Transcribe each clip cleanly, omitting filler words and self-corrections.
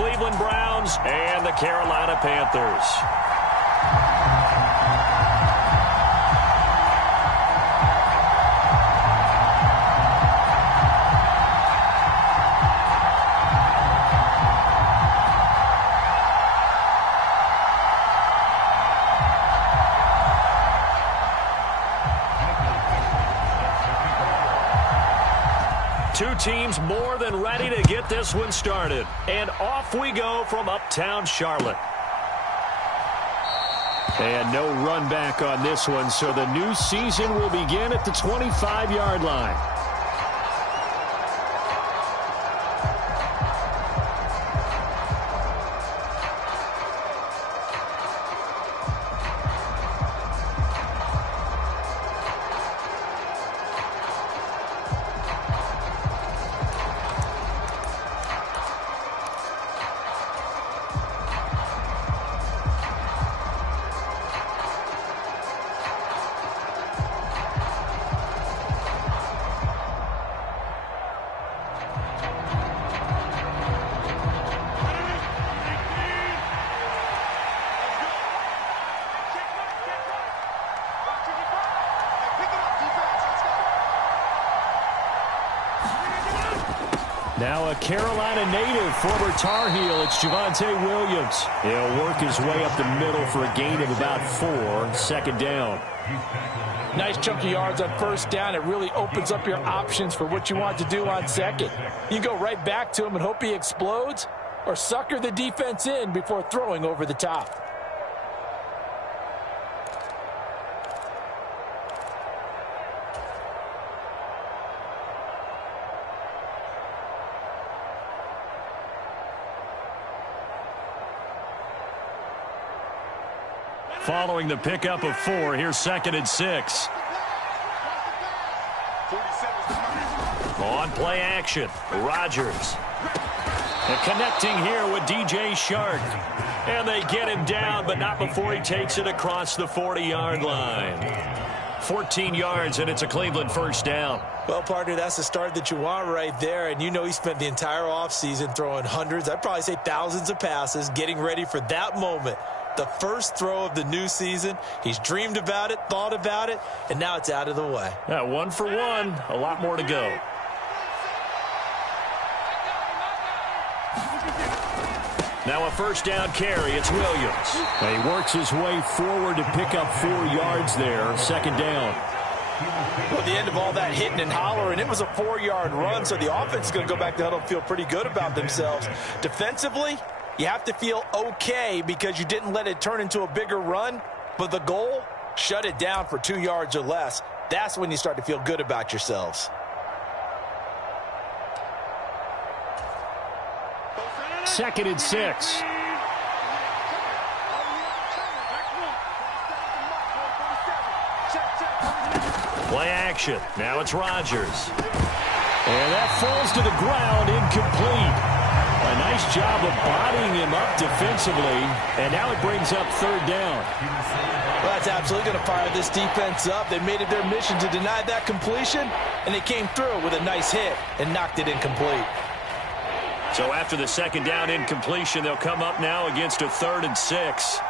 Cleveland Browns and the Carolina Panthers. Two teams more than ready to get this one started. And off we go from uptown Charlotte. And no run back on this one, so the new season will begin at the 25-yard line. Now a Carolina native, former Tar Heel, it's Javonte Williams. He'll work his way up the middle for a gain of about 4, second down. Nice chunk of yards on first down. It really opens up your options for what you want to do on second. You can go right back to him and hope he explodes, or sucker the defense in before throwing over the top. Following the pickup of 4, here's 2nd and 6. On play action, Rodgers. And connecting here with DJ Chark. And they get him down, but not before he takes it across the 40-yard line. 14 yards, and it's a Cleveland first down. Well, partner, that's the start that you want right there. And you know he spent the entire offseason throwing hundreds, I'd probably say thousands of passes, getting ready for that moment. The first throw of the new season. He's dreamed about it, thought about it, and now it's out of the way. Yeah, 1 for 1. A lot more to go. Now a first down carry. It's Williams. He works his way forward to pick up 4 yards there. Second down. Well, the end of all that hitting and hollering, it was a 4-yard run, so the offense is going to go back to huddle and feel pretty good about themselves. Defensively, you have to feel okay because you didn't let it turn into a bigger run, but the goal, shut it down for 2 yards or less. That's when you start to feel good about yourselves. 2nd and 6. Play action. Now it's Rodgers. And that falls to the ground, incomplete. A nice job of bodying him up defensively, and now it brings up 3rd down. Well, that's absolutely going to fire this defense up. They made it their mission to deny that completion, and they came through with a nice hit and knocked it incomplete. So after the 2nd down incompletion, they'll come up now against a 3rd and 6.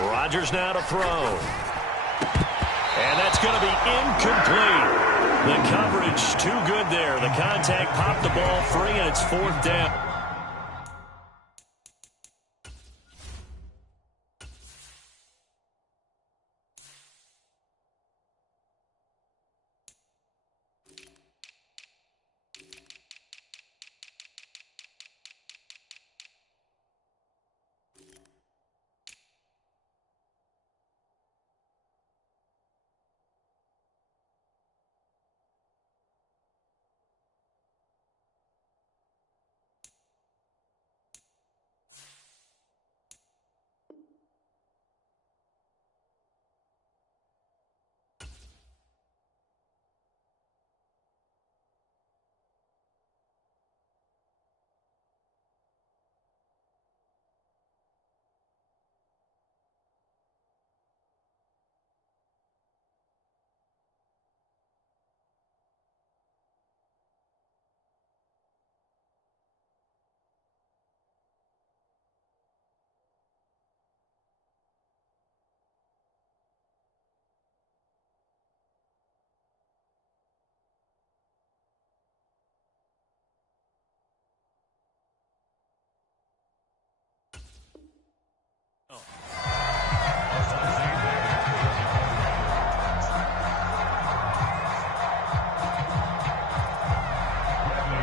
Rodgers now to throw. And that's going to be incomplete. The coverage too good there. The contact popped the ball free, and it's 4th down.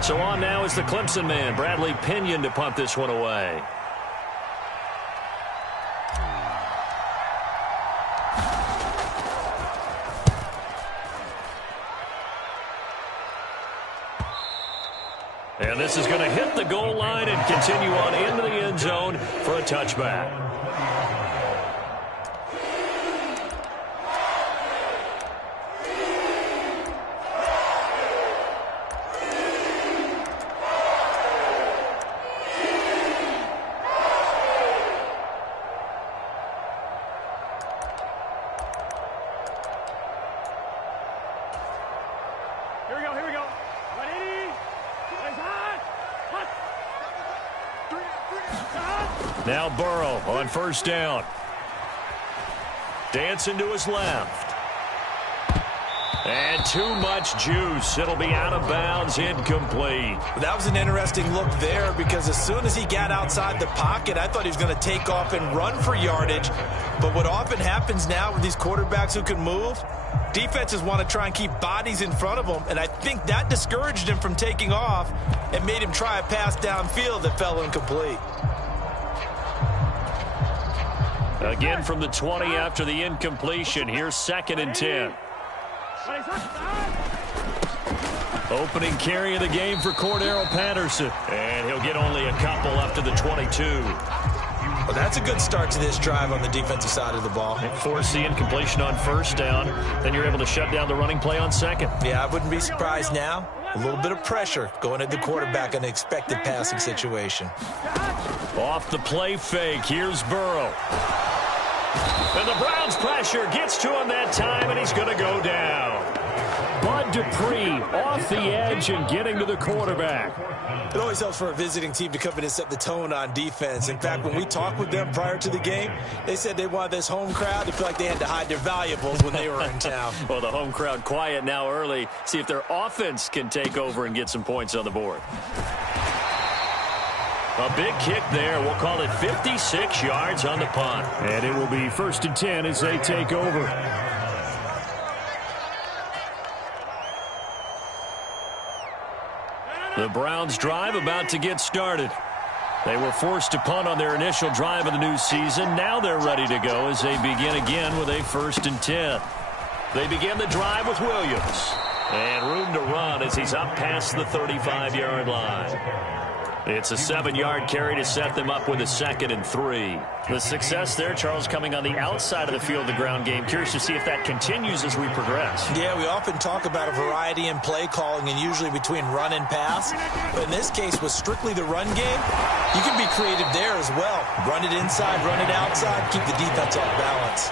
So on now is the Clemson man, Bradley Pinion, to punt this one away. And this is going to hit the goal line and continue on into the end zone for a touchback. Now Burrow on first down. Dancing to his left. And too much juice. It'll be out of bounds, incomplete. That was an interesting look there because as soon as he got outside the pocket, I thought he was going to take off and run for yardage. But what often happens now with these quarterbacks who can move, defenses want to try and keep bodies in front of them, and I think that discouraged him from taking off and made him try a pass downfield that fell incomplete. Again from the 20 after the incompletion. Here's 2nd and 10. Opening carry of the game for Cordero Patterson. And he'll get only a couple up to the 22. Well, that's a good start to this drive on the defensive side of the ball. Force the incompletion on first down. Then you're able to shut down the running play on second. Yeah, I wouldn't be surprised now. A little bit of pressure going at the quarterback in an expected passing situation. Off the play fake. Here's Burrow. And the Browns' pressure gets to him that time, and he's going to go down. Bud Dupree off the edge and getting to the quarterback. It always helps for a visiting team to come in and set the tone on defense. In fact, when we talked with them prior to the game, they said they wanted this home crowd to feel like they had to hide their valuables when they were in town. Well, the home crowd quiet now early. See if their offense can take over and get some points on the board. A big kick there. We'll call it 56 yards on the punt. And it will be 1st and 10 as they take over. The Browns drive about to get started. They were forced to punt on their initial drive of the new season. Now they're ready to go as they begin again with a 1st and 10. They begin the drive with Williams. And room to run as he's up past the 35-yard line. It's a 7-yard carry to set them up with a 2nd and 3. The success there, Charles, coming on the outside of the field, the ground game. Curious to see if that continues as we progress. Yeah, we often talk about a variety in play calling and usually between run and pass. But in this case, with strictly the run game, you can be creative there as well. Run it inside, run it outside, keep the defense off balance.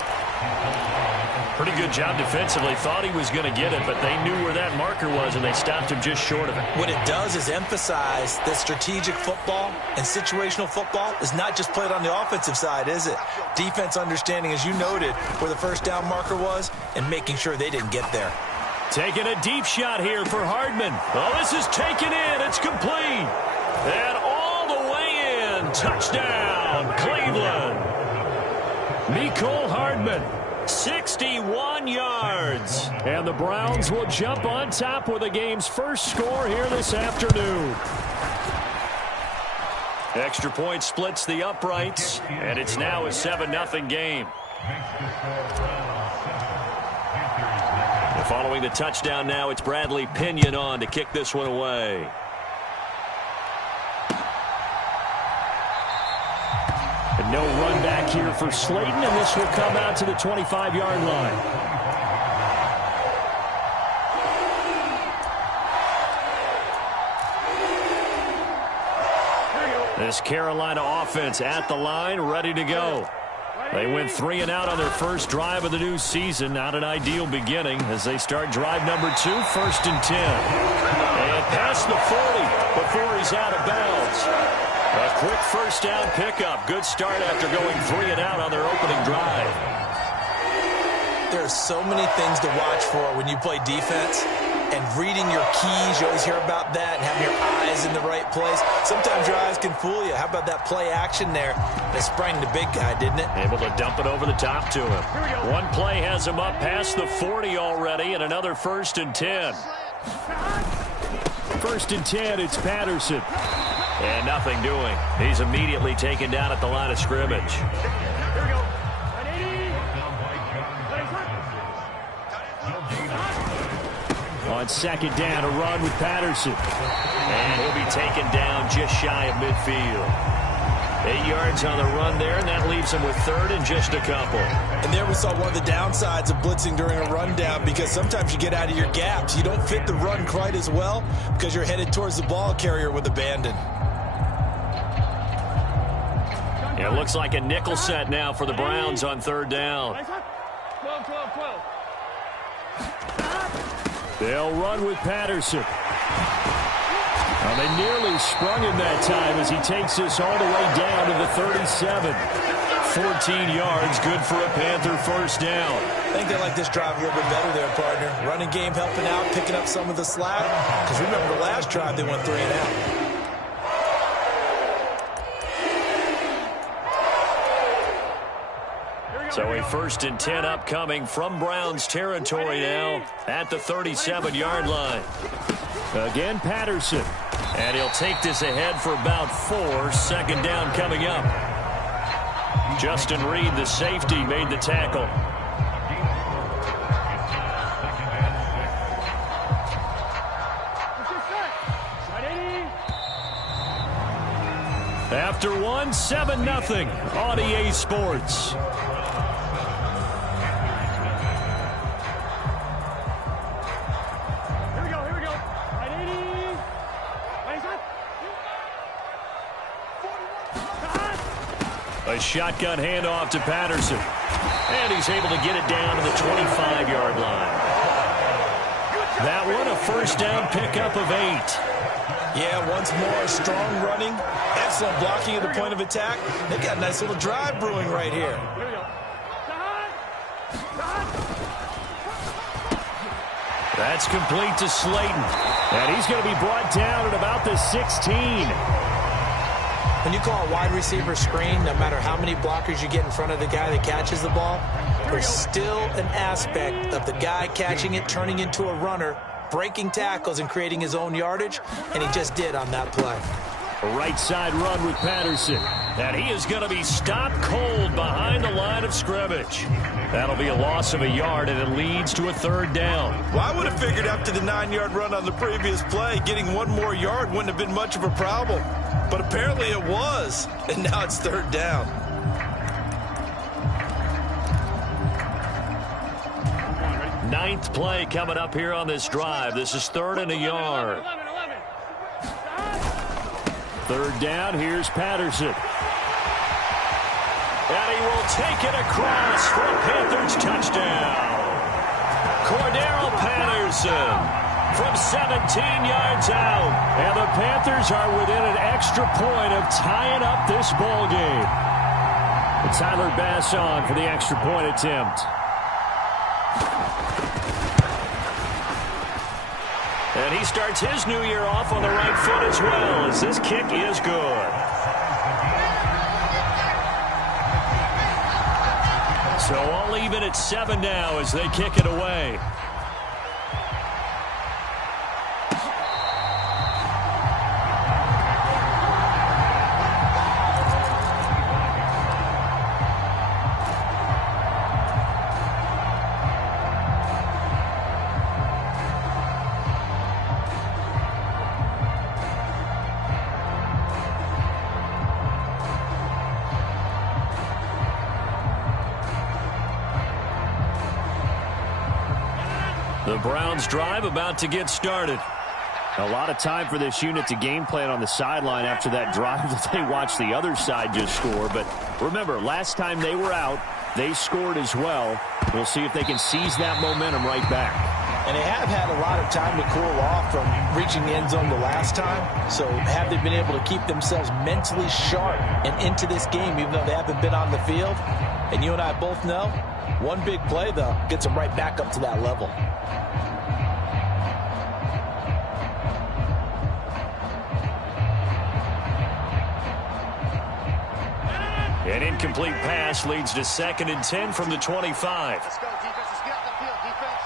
Pretty good job defensively. Thought he was going to get it, but they knew where that marker was, and they stopped him just short of it. What it does is emphasize that strategic football and situational football is not just played on the offensive side, is it? Defense understanding, as you noted, where the first down marker was and making sure they didn't get there. Taking a deep shot here for Hardman. Oh, this is taken in. It's complete. And all the way in. Touchdown, Cleveland. Mecole Hardman. 61 yards. And the Browns will jump on top with the game's first score here this afternoon. Extra point splits the uprights, and it's now a 7-0 game. Following the touchdown now, it's Bradley Pinion on to kick this one away. And no run back here for Slayton, and this will come out to the 25-yard line. This Carolina offense at the line, ready to go. They went 3 and out on their first drive of the new season. Not an ideal beginning as they start drive number 2, 1st and 10. And past the 40 before he's out of bounds. A quick first down pickup. Good start after going 3 and out on their opening drive. There are so many things to watch for when you play defense. And reading your keys, you always hear about that, and having your eyes in the right place. Sometimes your eyes can fool you. How about that play action there? They sprang the big guy, didn't it? Able to dump it over the top to him. One play has him up past the 40 already, and another 1st and 10. First and 10, it's Patterson. And nothing doing. He's immediately taken down at the line of scrimmage. On second down, a run with Patterson. And he'll be taken down just shy of midfield. 8 yards on the run there, and that leaves him with third and just a couple. And there we saw one of the downsides of blitzing during a rundown, because sometimes you get out of your gaps. You don't fit the run quite as well because you're headed towards the ball carrier with abandon. It looks like a nickel set now for the Browns on third down. 12. They'll run with Patterson. Well, they nearly sprung him that time as he takes this all the way down to the 37. 14 yards, good for a Panther first down. I think they like this drive a little bit better there, partner. Running game helping out, picking up some of the slack. Because remember the last drive, they went 3 and out. So a first and 10 upcoming from Browns territory now at the 37-yard line. Again, Patterson. And he'll take this ahead for about 4. Second down coming up. Justin Reed, the safety, made the tackle. After 1, 7-0 on EA Sports. A shotgun handoff to Patterson. And he's able to get it down to the 25-yard line. That one, a first down pickup of 8. Yeah, once more, strong running, excellent blocking at the point of attack. They got a nice little drive brewing right here. That's complete to Slayton. And he's going to be brought down at about the 16. When you call a wide receiver screen, no matter how many blockers you get in front of the guy that catches the ball, there's still an aspect of the guy catching it, turning into a runner, breaking tackles and creating his own yardage, and he just did on that play. A right side run with Patterson. And he is going to be stopped cold behind the line of scrimmage. That'll be a loss of a yard, and it leads to a third down. Well, I would have figured after the 9-yard run on the previous play, getting one more yard wouldn't have been much of a problem. But apparently it was, and now it's third down. Ninth play coming up here on this drive. This is 3rd and a yard. Third down, here's Patterson. And he will take it across for a Panthers touchdown. Cordero Patterson from 17 yards out. And the Panthers are within an extra point of tying up this ball game. And Tyler Bass on for the extra point attempt. And he starts his new year off on the right foot as well, as this kick is good. So all even at 7 now as they kick it away. The Browns drive about to get started. A lot of time for this unit to game plan on the sideline after that drive that they watched the other side just score. But remember, last time they were out, they scored as well. We'll see if they can seize that momentum right back. And they have had a lot of time to cool off from reaching the end zone the last time. So have they been able to keep themselves mentally sharp and into this game, even though they haven't been on the field? And you and I both know, one big play, though, gets them right back up to that level. An incomplete pass leads to 2nd and 10 from the 25. Let's go, defense. Let's get out the field, defense.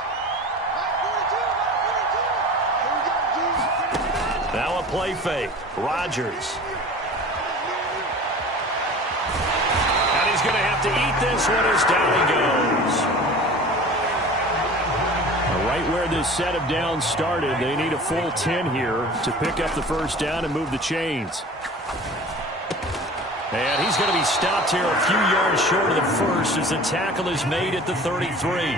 Now a play fake. Rodgers. And he's going to have to eat this one as down he goes. Right where this set of downs started, they need a full 10 here to pick up the first down and move the chains. And he's going to be stopped here a few yards short of the first as the tackle is made at the 33.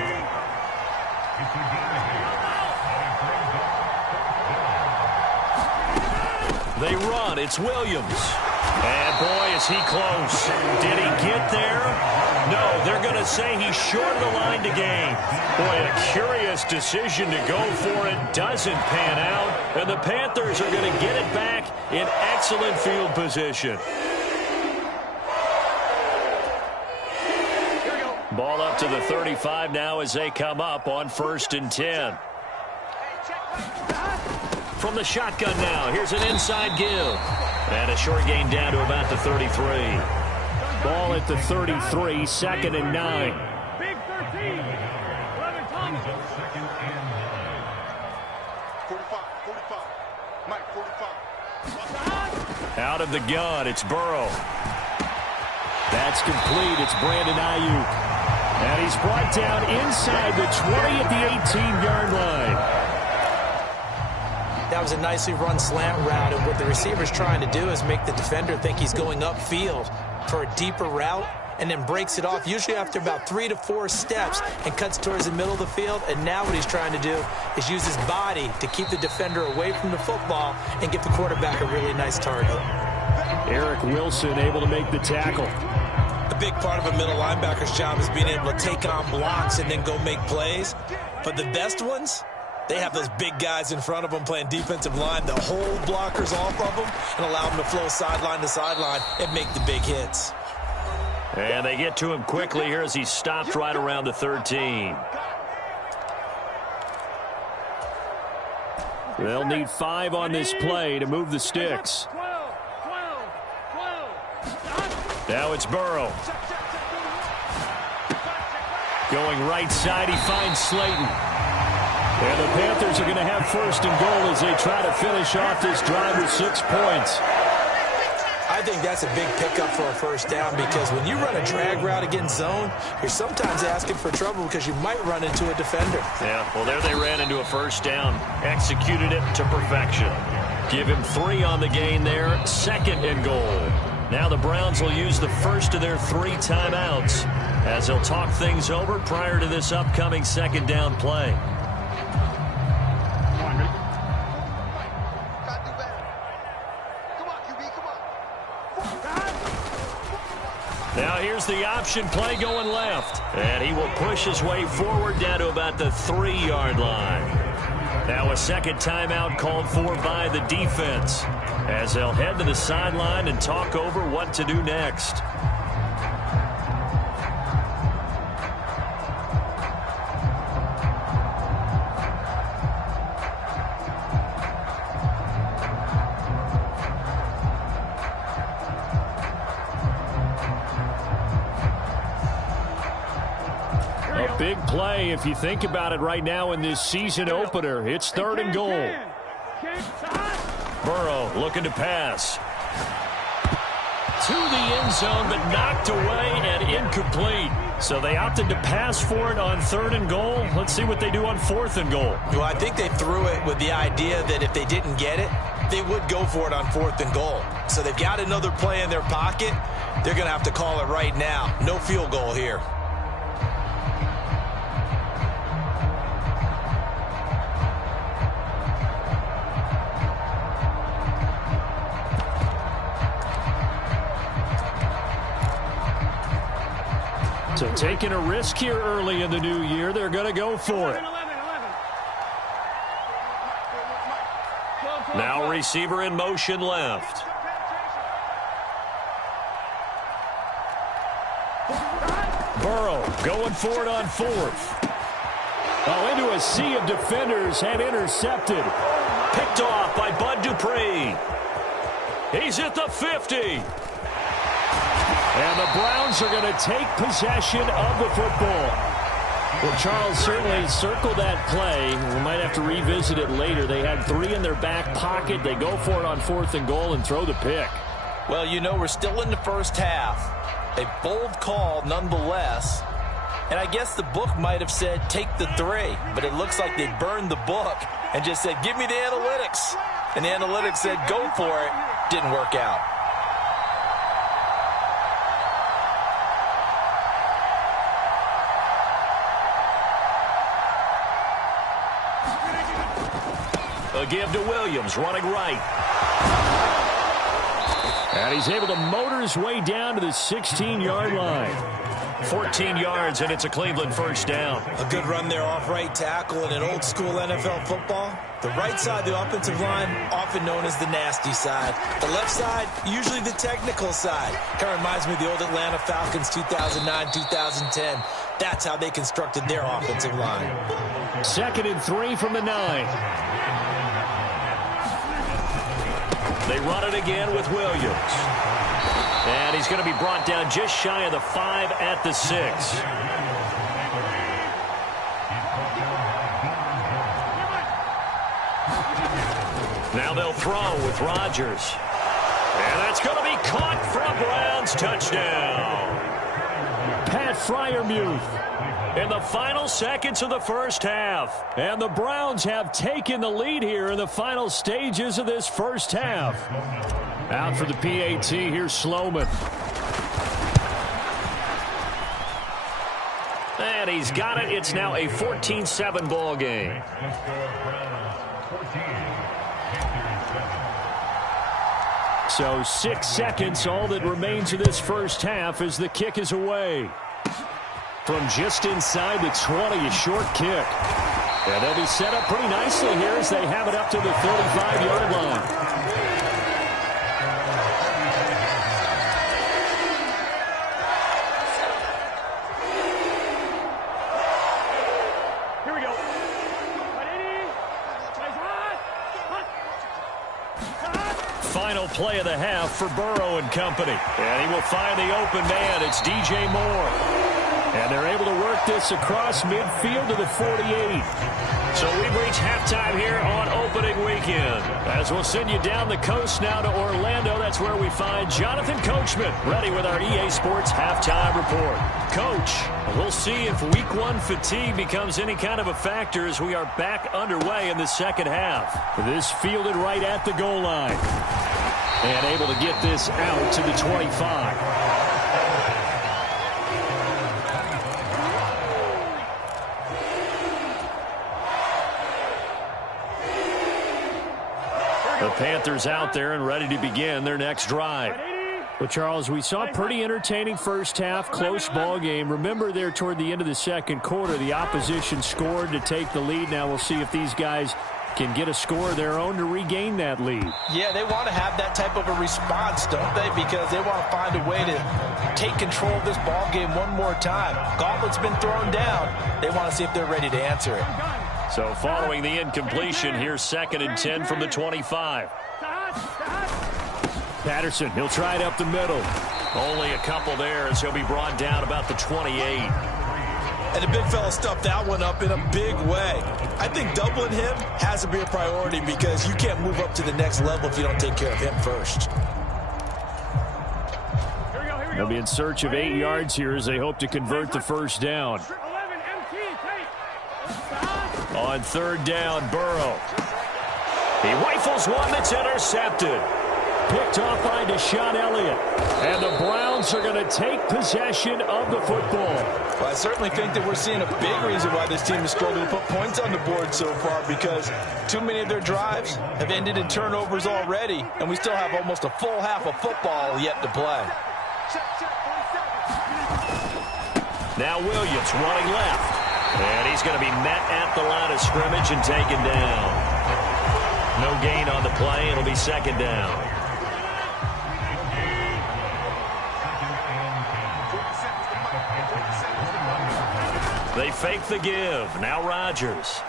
They run. It's Williams. And, boy, is he close. Did he get there? No, they're going to say he's short of the line to gain. Boy, a curious decision to go for it. Doesn't pan out. And the Panthers are going to get it back in excellent field position. Ball up to the 35 now as they come up on 1st and 10. From the shotgun now, here's an inside give. And a short gain down to about the 33. Ball at the 33, 2nd and 9. Big 13. 11 Thomas. 45. Mike, 45. Out of the gun, it's Burrow. That's complete. It's Brandon Ayuk. And he's brought down inside the 20 at the 18-yard line. That was a nicely run slant route, and what the receiver's trying to do is make the defender think he's going upfield for a deeper route and then breaks it off, usually after about 3 to 4 steps, and cuts towards the middle of the field. And now what he's trying to do is use his body to keep the defender away from the football and give the quarterback a really nice target. Eric Wilson able to make the tackle. A big part of a middle linebacker's job is being able to take on blocks and then go make plays. But the best ones, they have those big guys in front of them playing defensive line to hold blockers off of them and allow them to flow sideline to sideline and make the big hits. And they get to him quickly here as he stopped right around the 13. They'll need 5 on this play to move the sticks. 12. Now it's Burrow. Going right side, he finds Slayton. And the Panthers are going to have 1st and goal as they try to finish off this drive with 6 points. I think that's a big pickup for a first down, because when you run a drag route against zone, you're sometimes asking for trouble because you might run into a defender. Yeah, well, there they ran into a first down. Executed it to perfection. Give him 3 on the gain there. 2nd and goal. Now the Browns will use the first of their 3 timeouts as they'll talk things over prior to this upcoming 2nd down play. Now here's the option play going left. And he will push his way forward down to about the 3-yard line. Now a 2nd timeout called for by the defense as they'll head to the sideline and talk over what to do next. A big play if you think about it right now in this season opener. It's 3rd and goal. Burrow looking to pass. To the end zone, but knocked away and incomplete. So they opted to pass for it on 3rd and goal. Let's see what they do on 4th and goal. Well, I think they threw it with the idea that if they didn't get it, they would go for it on 4th and goal. So they've got another play in their pocket. They're going to have to call it right now. No field goal here. So taking a risk here early in the new year, they're going to go for it. Now receiver in motion left. Burrow going for it on 4th. Oh, into a sea of defenders and intercepted. Picked off by Bud Dupree. He's at the 50. And the Browns are going to take possession of the football. Well, Charles, certainly circle that play. We might have to revisit it later. They had 3 in their back pocket. They go for it on 4th and goal and throw the pick. Well, you know, we're still in the first half. A bold call nonetheless. And I guess the book might have said take the 3, but it looks like they burned the book and just said, give me the analytics. And the analytics said, go for it. Didn't work out. A give to Williams, running right. And he's able to motor his way down to the 16-yard line. 14 yards, and it's a Cleveland first down. A good run there off right tackle in an old-school NFL football. The right side of the offensive line, often known as the nasty side. The left side, usually the technical side. Kind of reminds me of the old Atlanta Falcons 2009-2010. That's how they constructed their offensive line. 2nd and 3 from the 9. They run it again with Williams. And he's going to be brought down just shy of the 5 at the 6. Now they'll throw with Rodgers. And that's going to be caught for a Browns touchdown. Pat Freiermuth in the final seconds of the first half. And the Browns have taken the lead here in the final stages of this first half. Out for the PAT, here's Sloman. And he's got it. It's now a 14-7 ball game. So 6 seconds, all that remains of this first half as the kick is away. From just inside the 20, a short kick. And they'll be set up pretty nicely here as they have it up to the 35-yard line. Here we go. Final play of the half for Burrow and company. And he will find the open man. It's DJ Moore. And they're able to work this across midfield to the 48. So we've reached halftime here on opening weekend. As we'll send you down the coast now to Orlando, that's where we find Jonathan Coachman ready with our EA Sports halftime report. Coach, we'll see if week 1 fatigue becomes any kind of a factor as we are back underway in the second half. This fielded right at the goal line. And able to get this out to the 25. The Panthers out there and ready to begin their next drive. Well, Charles, we saw a pretty entertaining first half, close ball game. Remember there toward the end of the second quarter, the opposition scored to take the lead. Now we'll see if these guys can get a score of their own to regain that lead. Yeah, they want to have that type of a response, don't they? Because they want to find a way to take control of this ball game one more time. Gauntlet's been thrown down. They want to see if they're ready to answer it. So following the incompletion, here's 2nd and 10 from the 25. Patterson, he'll try it up the middle. Only a couple there as he'll be brought down about the 28. And the big fella stuffed that one up in a big way. I think doubling him has to be a priority because you can't move up to the next level if you don't take care of him first. They'll be in search of 8 yards here as they hope to convert the first down. On 3rd down, Burrow. He rifles one that's intercepted. Picked off by Deshaun Elliott. And the Browns are going to take possession of the football. Well, I certainly think that we're seeing a big reason why this team is struggling to put points on the board so far, because too many of their drives have ended in turnovers already, and we still have almost a full half of football yet to play. Now Williams running left. And he's going to be met at the line of scrimmage and taken down. No gain on the play. It'll be 2nd down. They fake the give. Now Rodgers.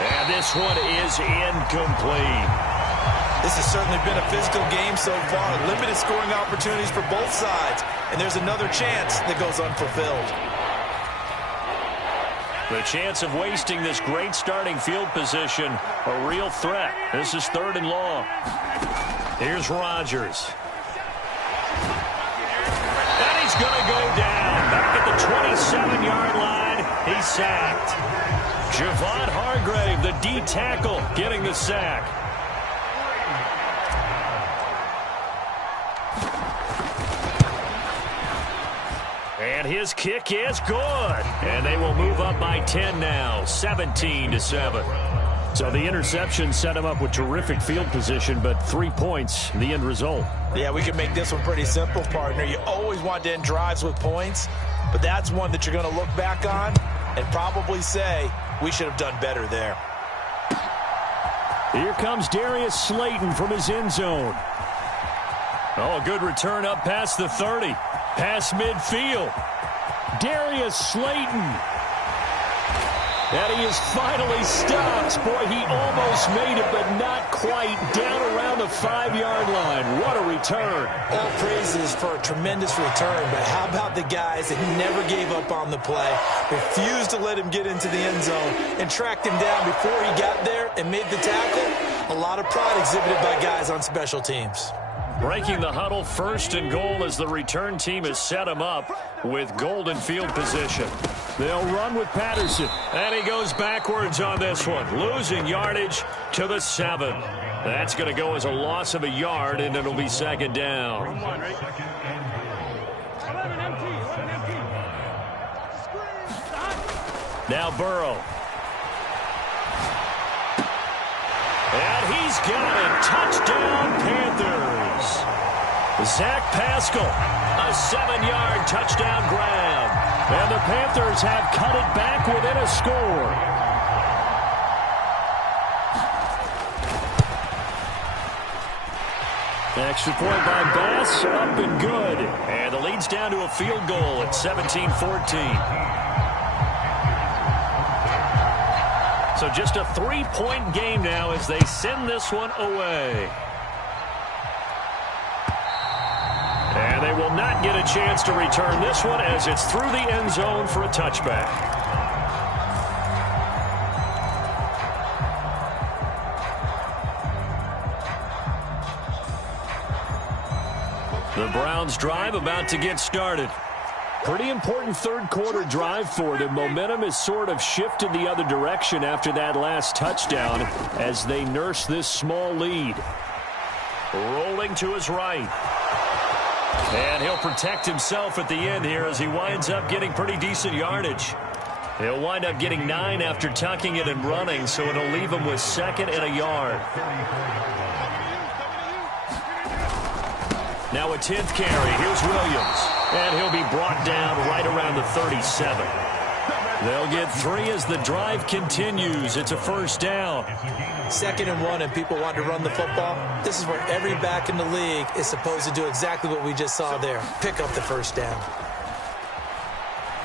And this one is incomplete. This has certainly been a physical game so far. Limited scoring opportunities for both sides. and there's another chance that goes unfulfilled. The chance of wasting this great starting field position, a real threat. This is 3rd and long. Here's Rodgers. And he's going to go down. Back at the 27-yard line, he's sacked. Javon Hargrave, the D tackle, getting the sack. And his kick is good. And they will move up by 10 now, 17-7. So the interception set him up with terrific field position, but 3 points, the end result. Yeah, we can make this one pretty simple, partner. You always want to end drives with points, but that's one that you're going to look back on and probably say, we should have done better there. Here comes Darius Slayton from his end zone. Oh, a good return up past the 30. Past midfield. Darius Slayton. And he is finally stopped. Boy, he almost made it, but not quite. Down around the 5-yard line. What a return. All praises for a tremendous return, but how about the guys that never gave up on the play, refused to let him get into the end zone, and tracked him down before he got there and made the tackle? A lot of pride exhibited by guys on special teams. Breaking the huddle, 1st and goal as the return team has set him up with golden field position. They'll run with Patterson. And he goes backwards on this one, losing yardage to the 7. That's going to go as a loss of a yard, and it'll be 2nd down. 11 empty. Now Burrow. And he's got it. Touchdown, Panthers. Zach Pascal, a 7-yard touchdown grab. And the Panthers have cut it back within a score. Extra point by Bass, up and good. And the lead's down to a field goal at 17-14. So just a 3-point game now as they send this one away. And they will not get a chance to return this one as it's through the end zone for a touchback. The Browns drive about to get started. Pretty important 3rd quarter drive for them. Momentum has sort of shifted the other direction after that last touchdown as they nurse this small lead. Rolling to his right. And he'll protect himself at the end here as he winds up getting pretty decent yardage. He'll wind up getting 9 after tucking it and running, so it'll leave him with 2nd and a yard. Now a 10th carry. Here's Williams. And he'll be brought down right around the 37. They'll get 3 as the drive continues. It's a 1st down. 2nd and 1, and people want to run the football. This is where every back in the league is supposed to do exactly what we just saw there. Pick up the 1st down.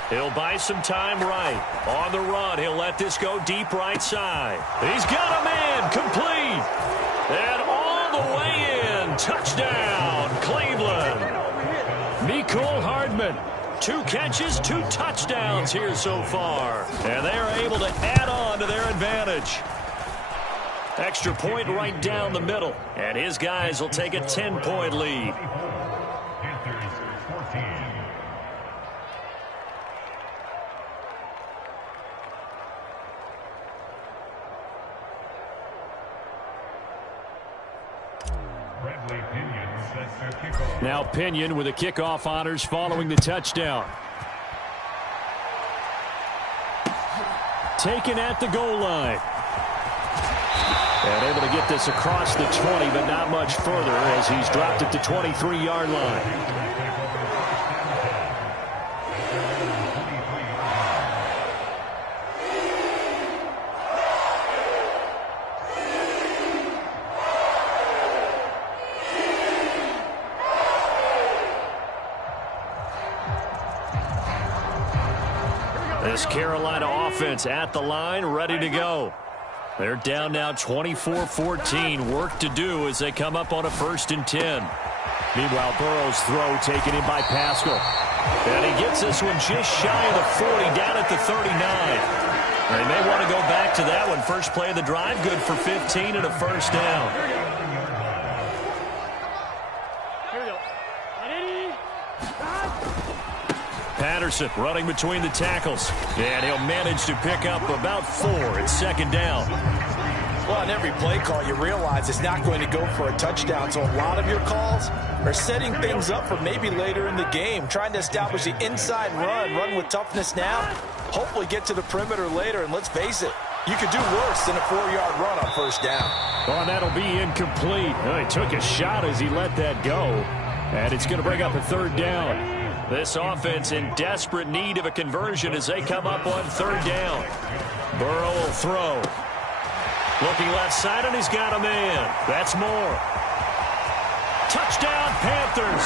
He'll buy some time right. On the run, he'll let this go deep right side. He's got a man, complete. And all the way in. Touchdown, Cleveland. Mecole Hardman. 2 catches, 2 touchdowns here so far. And they are able to add on to their advantage. Extra point right down the middle. And his guys will take a 10-point lead. Now Pinion with the kickoff honors following the touchdown. Taken at the goal line. And able to get this across the 20, but not much further as he's dropped at the 23-yard line. This Carolina offense at the line, ready to go. They're down now 24-14. Work to do as they come up on a 1st and 10. Meanwhile, Burrow's throw taken in by Pascal. And he gets this one just shy of the 40, down at the 39. They may want to go back to that one. First play of the drive, good for 15 and a first down. Here we go. Ready? Patterson running between the tackles. And he'll manage to pick up about 4. It's second down. Well, on every play call, you realize it's not going to go for a touchdown. So a lot of your calls are setting things up for maybe later in the game, trying to establish the inside run with toughness now, hopefully get to the perimeter later. And let's face it, you could do worse than a 4-yard run on first down. Well, that'll be incomplete. He took a shot as he let that go. And it's going to bring up a third down. This offense in desperate need of a conversion as they come up on third down. Burrow will throw. Looking left side, and he's got a man. That's Moore. Touchdown, Panthers.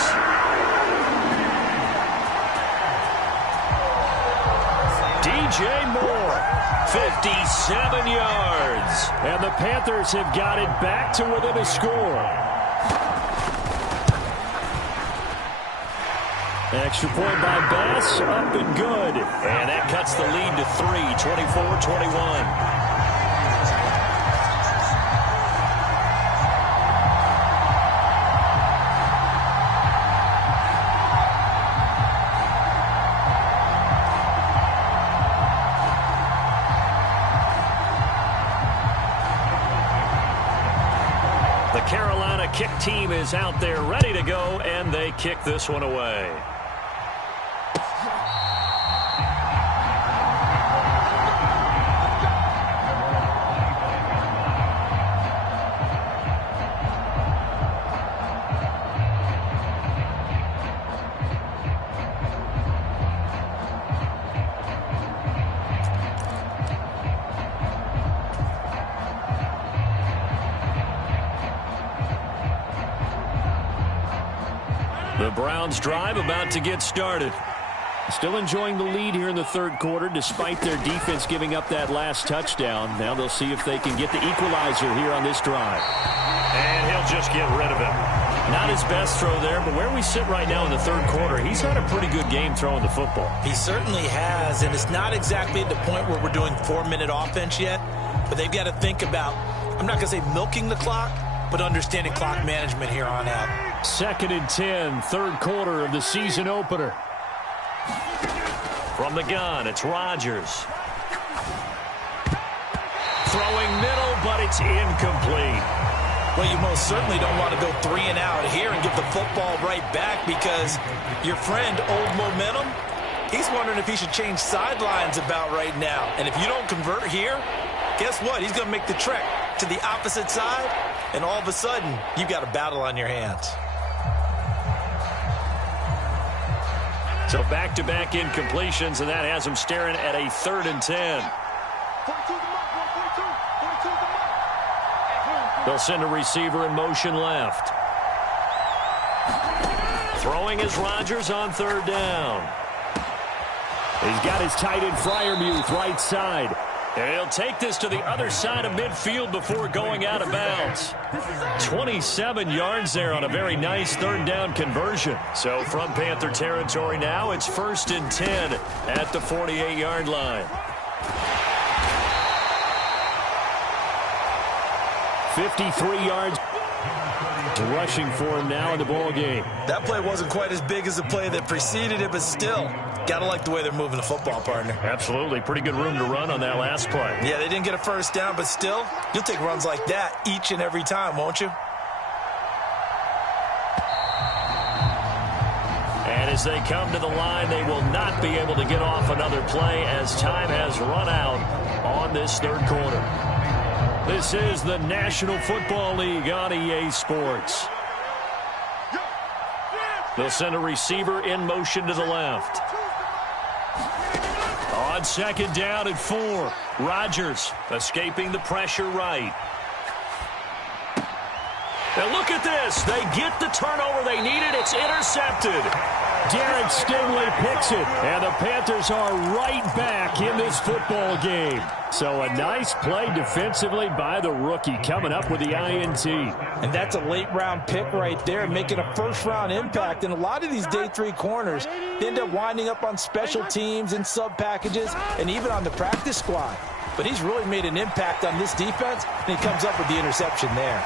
DJ Moore, 57 yards. And the Panthers have got it back to within a score. Extra point by Bass, up and good. And that cuts the lead to 3, 24-21. Carolina kick team is out there ready to go, and they kick this one away. The Browns drive about to get started. Still enjoying the lead here in the third quarter despite their defense giving up that last touchdown. Now they'll see if they can get the equalizer here on this drive. And he'll just get rid of him. Not his best throw there, but where we sit right now in the third quarter, he's had a pretty good game throwing the football. He certainly has, and it's not exactly at the point where we're doing 4-minute offense yet, but they've got to think about, I'm not going to say milking the clock, but understanding clock management here on out. 2nd and 10, third quarter of the season opener. From the gun, it's Rodgers. Throwing middle, but it's incomplete. Well, you most certainly don't want to go 3 and out here and give the football right back because your friend, Old Momentum, he's wondering if he should change sidelines about right now. And if you don't convert here, guess what? He's going to make the trek to the opposite side, and all of a sudden, you've got a battle on your hands. So back-to-back incompletions, and that has him staring at a 3rd and 10. They'll send a receiver in motion left. Throwing is Rodgers on 3rd down. He's got his tight end Freiermuth right side. And he'll take this to the other side of midfield before going out of bounds. 27 yards there on a very nice 3rd down conversion. So from Panther territory now, it's 1st and 10 at the 48-yard line. 53 yards rushing for him now in the ball game. That play wasn't quite as big as the play that preceded it, but still, gotta like the way they're moving the football, partner. Absolutely. Pretty good room to run on that last play. Yeah, they didn't get a first down, but still, you'll take runs like that each and every time, won't you? And as they come to the line, they will not be able to get off another play as time has run out on this 3rd quarter. This is the National Football League on EA Sports. They'll send a receiver in motion to the left. On 2nd down and 4, Rodgers escaping the pressure right. Now look at this. They get the turnover they needed. It's intercepted. Derek Stingley picks it, and the Panthers are right back in this football game. So a nice play defensively by the rookie, coming up with the INT. And that's a late-round pick right there, making a first-round impact. And a lot of these day 3 corners end up winding up on special teams and sub-packages and even on the practice squad. But he's really made an impact on this defense, and he comes up with the interception there.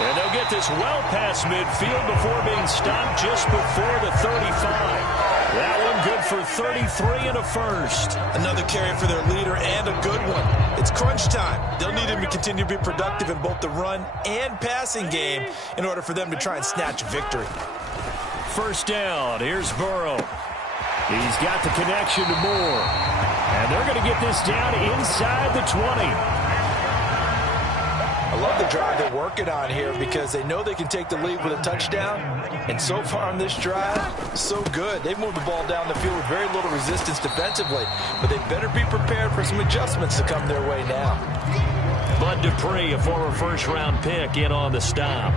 And they'll get this well past midfield before being stopped just before the 35. That one good for 33 and a first. Another carry for their leader and a good one. It's crunch time. They'll need him to continue to be productive in both the run and passing game in order for them to try and snatch victory. First down. Here's Burrow. He's got the connection to Moore. And they're going to get this down inside the 20. I love the drive they're working on here because they know they can take the lead with a touchdown. And so far on this drive, so good. They've moved the ball down the field with very little resistance defensively. But they better be prepared for some adjustments to come their way now. Bud Dupree, a former first-round pick, in on the stop.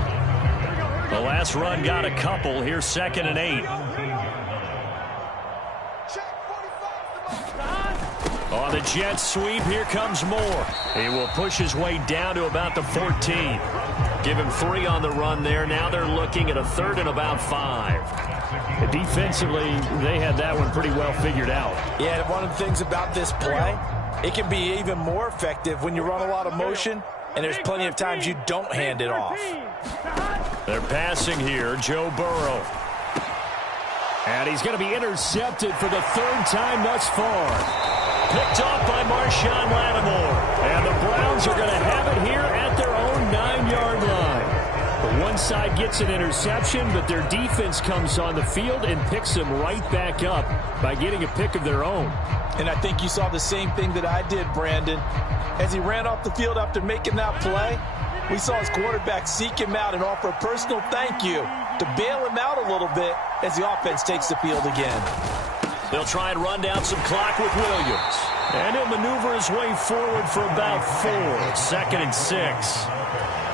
The last run got a couple. Here's 2nd and 8. On the jet sweep, here comes Moore. He will push his way down to about the 14. Give him 3 on the run there. Now they're looking at a 3rd and about 5. Defensively, they had that one pretty well figured out. Yeah, and one of the things about this play, it can be even more effective when you run a lot of motion, and there's plenty of times you don't hand it off. They're passing here, Joe Burrow. And he's going to be intercepted for the 3rd time thus far. Picked off by Marshawn Lattimore. And the Browns are going to have it here at their own 9-yard line. The one side gets an interception, but their defense comes on the field and picks them right back up by getting a pick of their own. And I think you saw the same thing that I did, Brandon. As he ran off the field after making that play, we saw his quarterback seek him out and offer a personal thank you to bail him out a little bit as the offense takes the field again. They'll try and run down some clock with Williams. And he'll maneuver his way forward for about 4. 2nd and 6.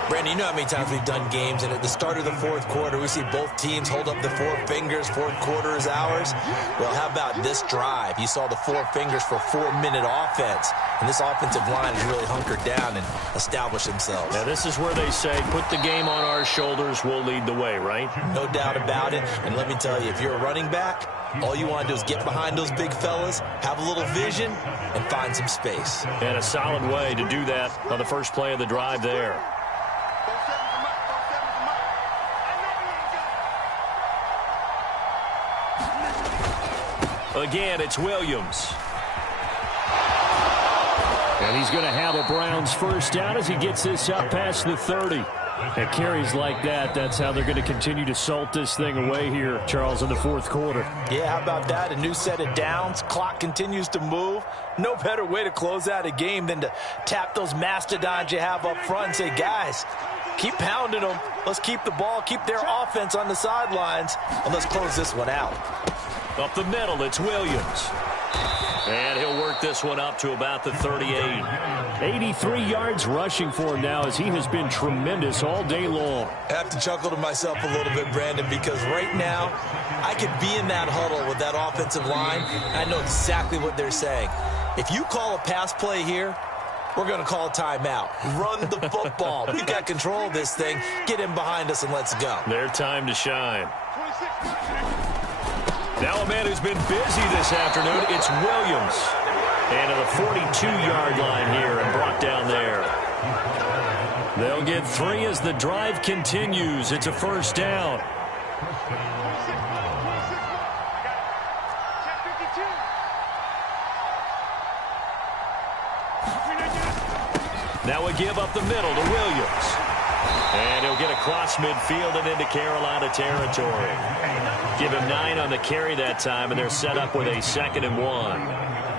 Brandon, you know how many times we've done games, and at the start of the 4th quarter, we see both teams hold up the 4 fingers, 4th quarter is ours. Well, how about this drive? You saw the 4 fingers for 4-minute offense, and this offensive line has really hunkered down and established themselves. Now, this is where they say, put the game on our shoulders, we'll lead the way, right? No doubt about it, and let me tell you, if you're a running back, all you want to do is get behind those big fellas, have a little vision, and find some space. And a solid way to do that on the first play of the drive there. Again, it's Williams. And he's going to have a Browns first down as he gets this up past the 30. At carries like that, that's how they're going to continue to salt this thing away here, Charles, in the 4th quarter. Yeah, how about that? A new set of downs. Clock continues to move. No better way to close out a game than to tap those mastodons you have up front and say, guys, keep pounding them. Let's keep the ball, keep their offense on the sidelines, and let's close this one out. Up the middle, it's Williams. And he'll work this one up to about the 38. 83 yards rushing for him now as he has been tremendous all day long. I have to chuckle to myself a little bit, Brandon, because right now I could be in that huddle with that offensive line. I know exactly what they're saying. If you call a pass play here, we're going to call a timeout. Run the football. We've got control of this thing. Get in behind us and let's go. Their time to shine. Now a man who's been busy this afternoon, it's Williams. And to the 42-yard line here and brought down there. They'll get 3 as the drive continues. It's a first down. Now we give up the middle to Williams. And he'll get across midfield and into Carolina territory. Give him 9 on the carry that time, and they're set up with a 2nd and 1.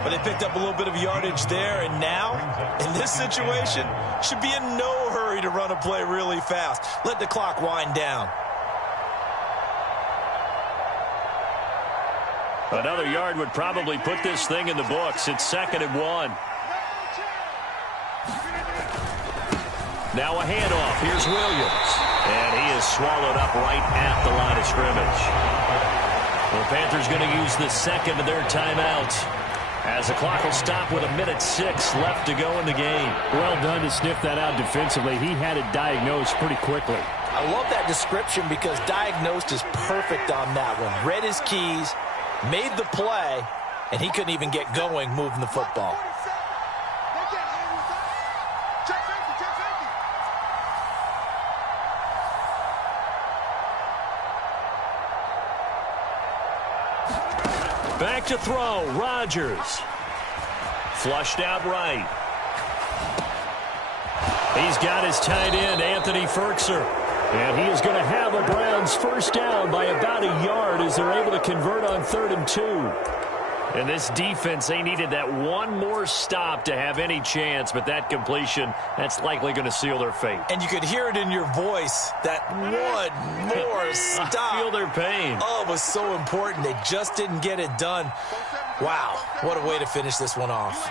But they picked up a little bit of yardage there, and now, in this situation, should be in no hurry to run a play really fast. Let the clock wind down. Another yard would probably put this thing in the books. It's 2nd and 1. Now a handoff. Here's Williams. And he is swallowed up right at the line of scrimmage. The Panthers going to use the second of their timeout, as the clock will stop with 1:06 left to go in the game. Well done to sniff that out defensively. He had it diagnosed pretty quickly. I love that description because diagnosed is perfect on that one. Read his keys, made the play, and he couldn't even get going moving the football. Back to throw, Rodgers. Flushed out right. He's got his tight end, Anthony Firkser. And he is going to have a Browns first down by about a yard as they're able to convert on 3rd and 2. And this defense, they needed that one more stop to have any chance, but that completion, that's likely going to seal their fate. And you could hear it in your voice, that one more stop. I feel their pain. Oh, it was so important. They just didn't get it done. Wow, what a way to finish this one off.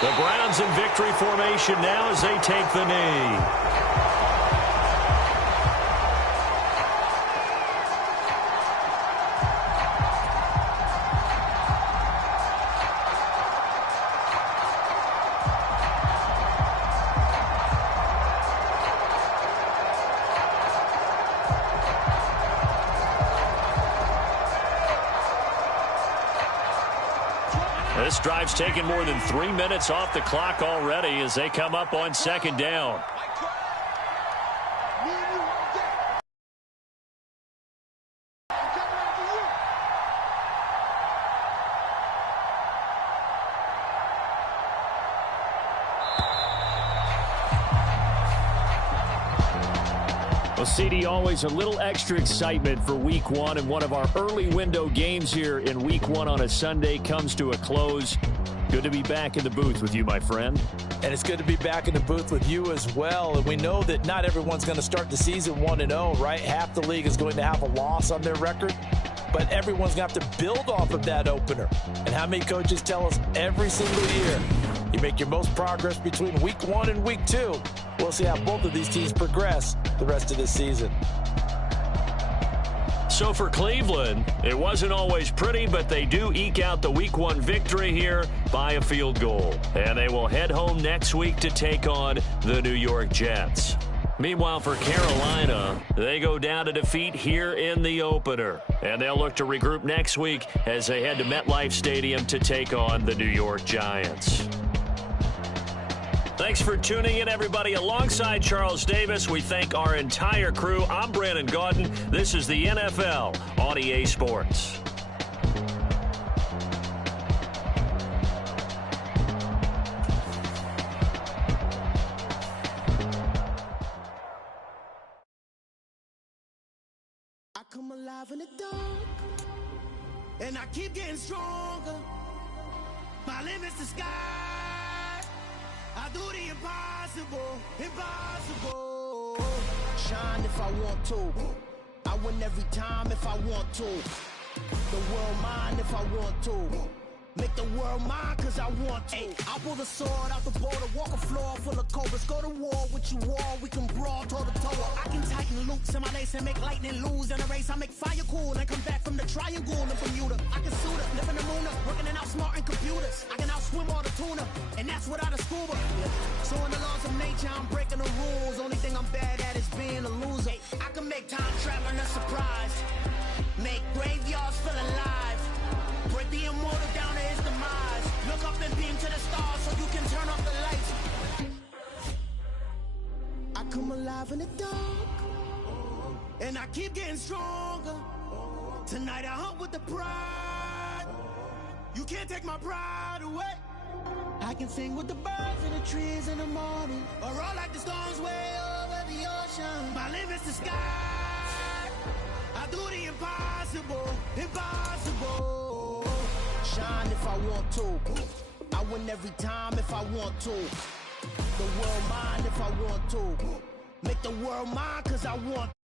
The Browns in victory formation now as they take the knee. This drive's taken more than 3 minutes off the clock already as they come up on 2nd down. Well, CD, always a little extra excitement for Week 1, and one of our early window games here in Week 1 on a Sunday comes to a close. Good to be back in the booth with you, my friend. And it's good to be back in the booth with you as well. And we know that not everyone's going to start the season 1-0, right? Half the league is going to have a loss on their record. But everyone's going to have to build off of that opener. And how many coaches tell us every single year, you make your most progress between Week 1 and Week 2. We'll see how both of these teams progress the rest of this season. So for Cleveland, it wasn't always pretty, but they do eke out the Week 1 victory here by a field goal. And they will head home next week to take on the New York Jets. Meanwhile, for Carolina, they go down to defeat here in the opener. And they'll look to regroup next week as they head to MetLife Stadium to take on the New York Giants. Thanks for tuning in, everybody. Alongside Charles Davis, we thank our entire crew. I'm Brandon Gaudin. This is the NFL on EA Sports. I come alive in the dark, and I keep getting stronger. My limit's the sky. I do the impossible, impossible. Shine if I want to. I win every time if I want to. The world mine if I want to. Make the world mine cause I want to. I pull the sword out the border, walk a floor full of cobras. Go to war with you all, we can brawl toe to toe. I can tighten loops in my lace and make lightning lose in a race. I make fire cool and come back from the triangle in Bermuda. I can suit up, live in the moon up, working and outsmarting computers. I can outswim all the tuna, and that's without a scuba. So in the laws of nature, I'm breaking the rules. Only thing I'm bad at is being a loser. I can make time traveling a surprise. Make graveyards feel alive. Break the immortal down to his demise. Look up and beam to the stars so you can turn off the lights. I come alive in the dark, and I keep getting stronger. Tonight I hunt with the pride. You can't take my pride away. I can sing with the birds and the trees in the morning, or roll like the storms way over the ocean. My limit's the sky. I do the impossible, impossible. Shine if I want to. I win every time if I want to. The world mine if I want to. Make the world mine cause I want to.